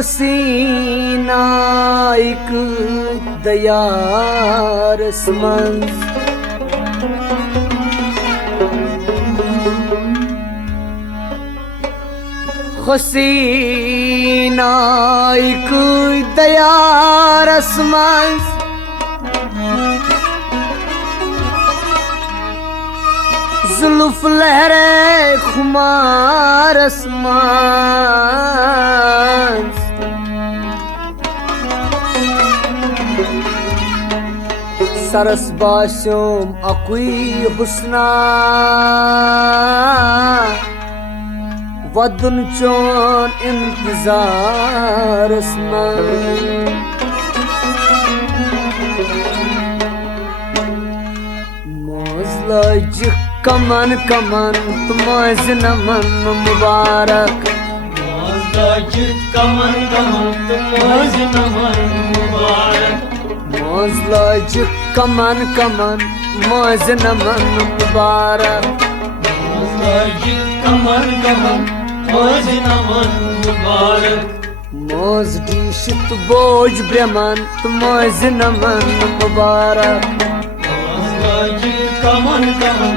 हसीना एक दयारस मंज हसीना एक दयारस मंज जुल्फ लहरे खुमारस मंज सरस बाशोम अकुई हुस्ना वदन चोन इंतजार मौज कमन कमन तुमज नमन मुबारक मौज कमन कमन तुमज नमन मुबारक मौज कमन कमन मौज नमन मुबारक मौज कमन कमन मौज नमन मुबारक मौज दीशित बोझ ब्रह्मन मौज नमन मुबारक मौज कमन कमन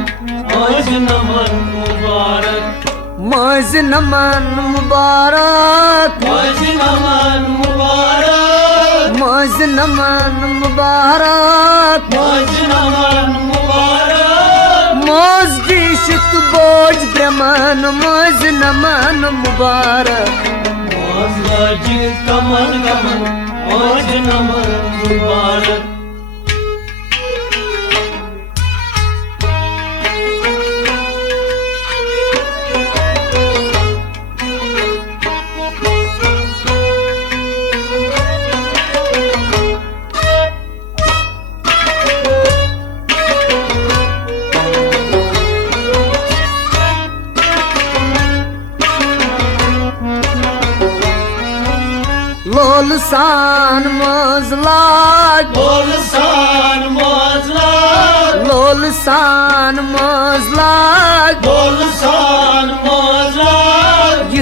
मौज नमन मुबारक मौज नमन मुबारक मौज नमन मुबारक मौज नमन मुबारक मौज नमन मुबारक मौज दीशित बोझ ब्रह्मन मौज नमन मुबारक मौज कमन कमन मौज नमन मुबारक लोलसान मौजलाज बोलसान मौजला लोलसान मौजलाज बोलसान मौजला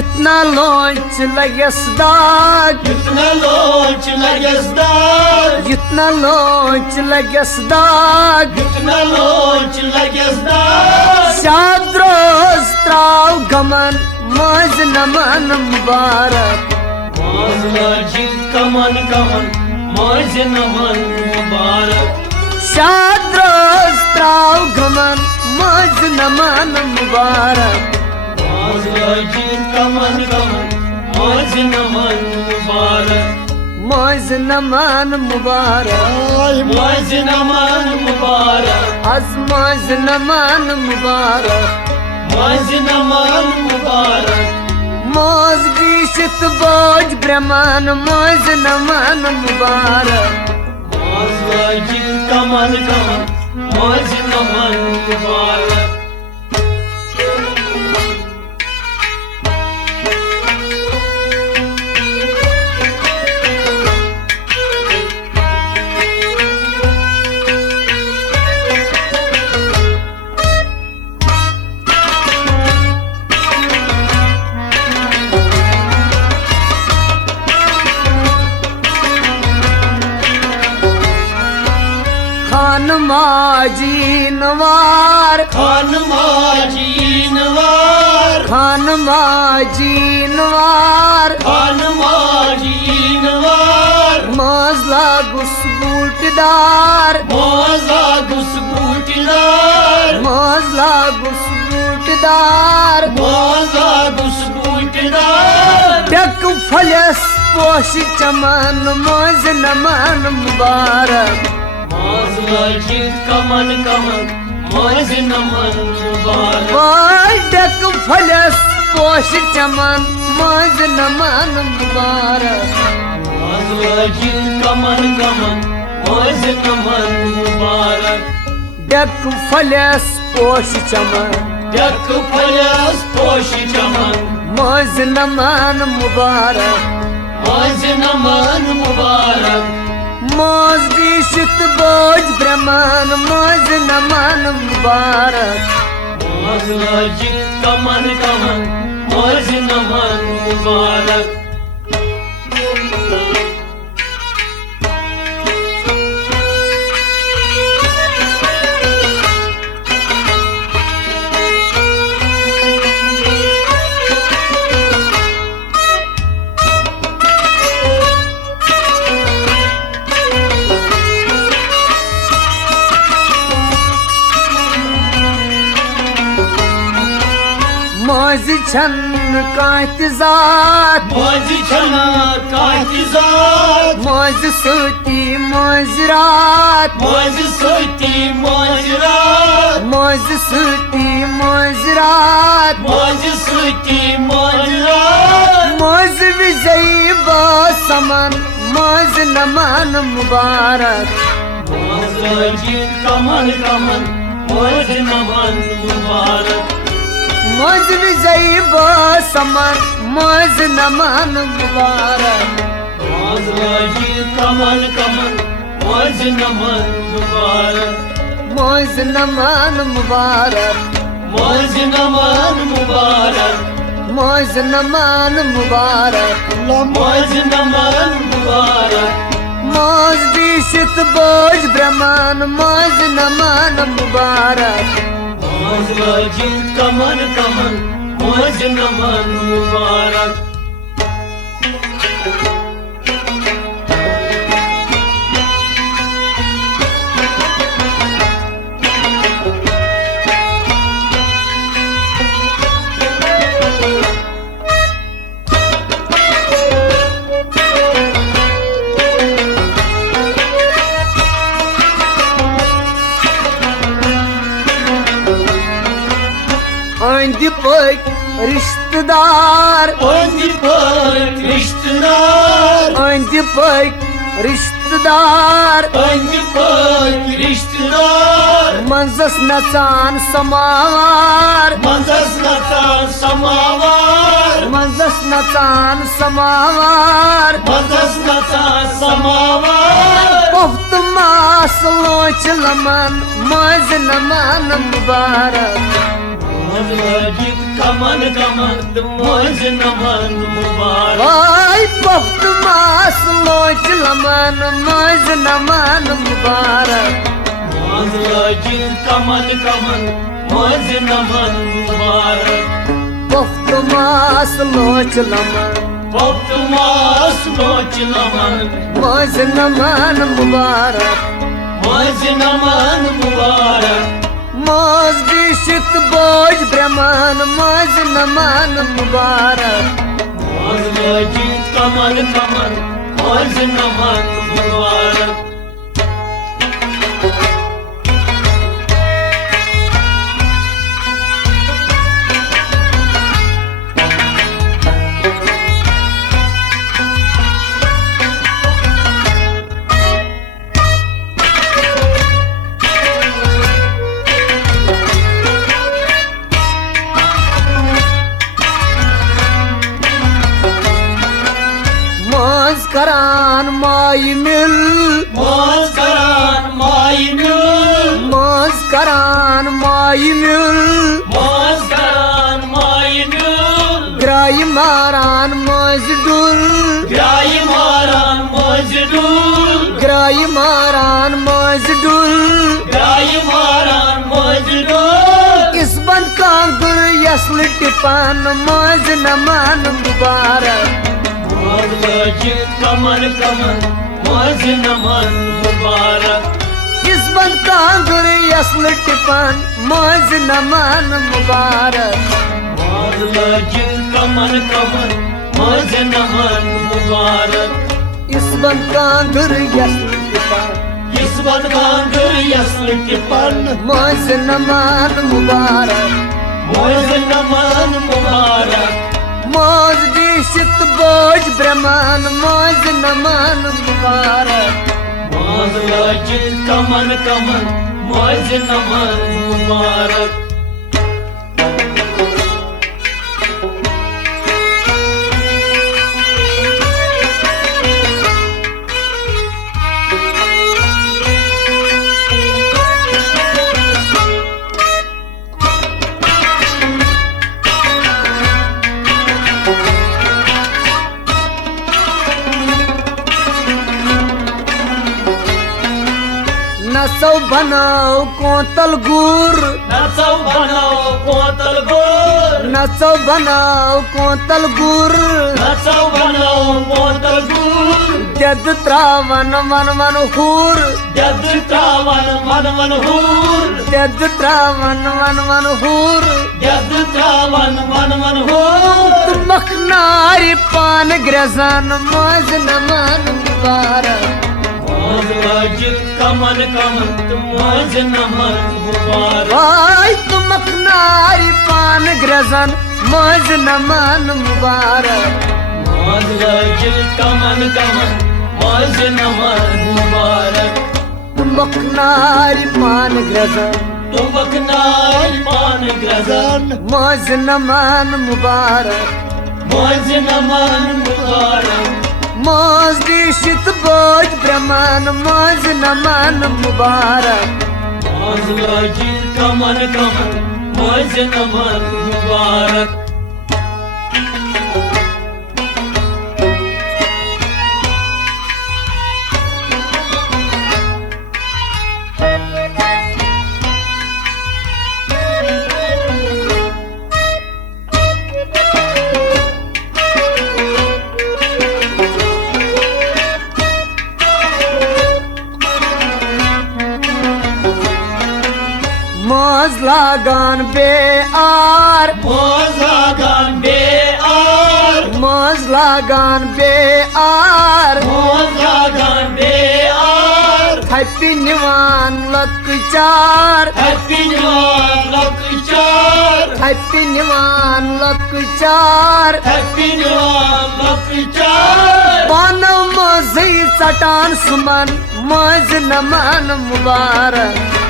इतना लोच लगस्दाग कितना लोच लगस्दार इतना लोच लगस्दाग कितना लोच लगस्दार शाद्रोज त्राव गमन मौज नमन मुबारक मौज कमन कमन मौज नमन मुबारक शाद्रोज त्राव गमन मौज नमन मुबारक मौज कमन कमन मौज नमन मुबारक मौज नमन मुबारक मौज नमन मुबारक आज मौज नमन मुबारक मौज नमन मुबारक मौज दीशित बोझ ब्रह्मन मौज नमन मुबारक मौज कमन कमन मौज नमन मुबारक खान माजी नवार खान माजी नवार खान माजी नवार खान बूटदार मोज लागुस बूटदार मोज लागुस बूटदार मोज लागुस बूटदार डक फलस पोश चमन मोज नमन मुबारक मोज लागित कमन कमन मोज नमन मुबारक वाय डक फलस पोश चमन मोज नमन मुबारक मोज लागित कमन कमन मोज नमन मुबारक डक फलस पोश चमन डक फलस पोश चमन मोज नमन मुबारक मोज नमन मुबारक मोज दिशत बोझ ब्रह्मन मोज नमन मुबारक मोज लागित कमन कमन मोज नमन मुबारक मोज छन कांत जात मोज छना काति जात मोज सूती मोज रात मोज सोती मोज रात मोज सूती मोज रात मोज सोती मोज रात मोज विजयी समन मोज नमन मुबारक मोज लागित कमन कमन मोज नमन मुबारक मोज विजयी समन मोज नमन मुबारक मोज लागित कमन कमन मोज नमन मुबारक मोज नमन मुबारक मोज नमन मुबारक मोज नमन मुबारक मोज नमन मुबारक मोज दिशत बोझ ब्रह्मन मोज नमन मुबारक मोज लागित कमन कमन मोज नमन मुबारक अंध पक रिश्तेदार अंध पक रिश्तेदार अंध पक रिश्तेदार अंध पक रिश्तेदार मंजस नचान समावार मंजस नचान समावार मंजस नचान समावार मंजस नचान समावार पोफ्त मास लोच लमन मोज नमन मुबारक मोज लागित कमन कमन मोज नमन मुबारक वाय पोफ्त मास लोच लमन मोज नमन मुबारक मोज लागित कमन कमन मोज नमन मुबारक पोफ्त मास लोच लमन भक्त मास नोच नमन मोज नमन मुबारक मोज नमन मुबारक मोज दिशत बोझ ब्रह्मन मोज नमन मुबारक मोज लागित कमन कमन मोज नमन मुबारक मोज करान माई मिल मोज करान माई मिल मोज करान माई मिल मोज करान माई मिल ग्राई मारान मोज डुल ग्राई मारान मोज डूल ग्राई मारान मोज डुल ग्राई मारान मोज डूल इस बंद कांगुर यसल टिपान मोज नमन मुबारक मोज लागित कमन कमन मौज नमन मुबारक किस्मत कांगुर असल टिपन मौज नमन मुबारक मौज लजित कमन कमन मौज नमन मुबारक किस्मत कांगुर असल टिपन किस्मत कांगुर असल टिपन मौज नमन मुबारक मौज नमन मुबारक मौज दिशित बोझ ब्रह्मन मौज नमन मुबारक मौज लजित कमन कमन मौज नमन मुबारक नसौ बनाओ कोतल गुर नसौ बनाओ कोतल गुर नसौ बनाओ कोतल गुर नसौ बनाओ कोतल गुर जद त्रावन मन मन हूर जद त्रावन मन मन हूर जद त्रावन मन मन हूर जद त्रावन मन मन हूर मखनारी पान ग्रजन मौज नमन मुबारक मौज लजित कमन कमन मौज नमन मुबारक भाई मखनारी पान ग्रजन मौज नमन मुबारक मौज लजित कमन कमन मौज नमन मुबारक मखनारी पान ग्रजन तुमकनाई पान ग्रजन मौज नमन मुबारक मौज नमन मुबारक मौज दिशित बोझ ब्रह्मन मौज नमन मुबारक मौज लजित कमन कमन मौज नमन मुबारक मौज लगान बेआर मौज लगान बेआर मौज लगान बेआर मौज लगान बेआर हैप्पी निवान लकचार हैप्पी न्यू लकचार हैप्पी निवान लकचार हैप्पी न्यू लकचार पानो मौजी चटान सुमन मौज नमन मुबारक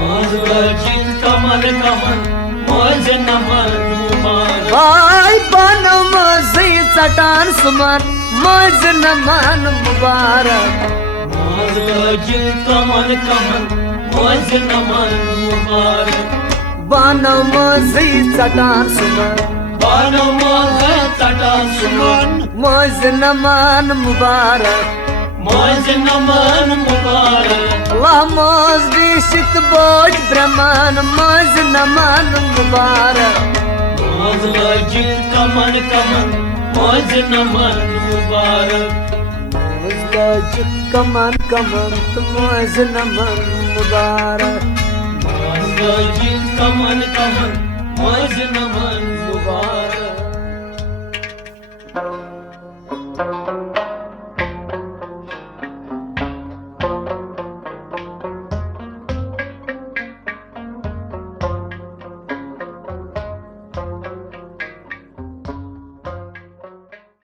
मौज लजित कमन कमन मौज नमन मुबारक भाई पानो मौजी चटान सुमन मौज नमन मुबारक मौज लजित कमन कमन मौज नमन मुबारक बानो मौजी चटान सुमन बानो मौज तटा सुमन मौज नमन मुबारक मौज नमन मुबारक अल्लाह मौज दिशित बोझ ब्रह्मन मौज नमन मुबारक मौज लजित कमन कमन मौज नमन मुबारक मौज लजित कमन कमन मौज नमन मुबारक मौज लजित कमन कमन मौज नमन मुबारक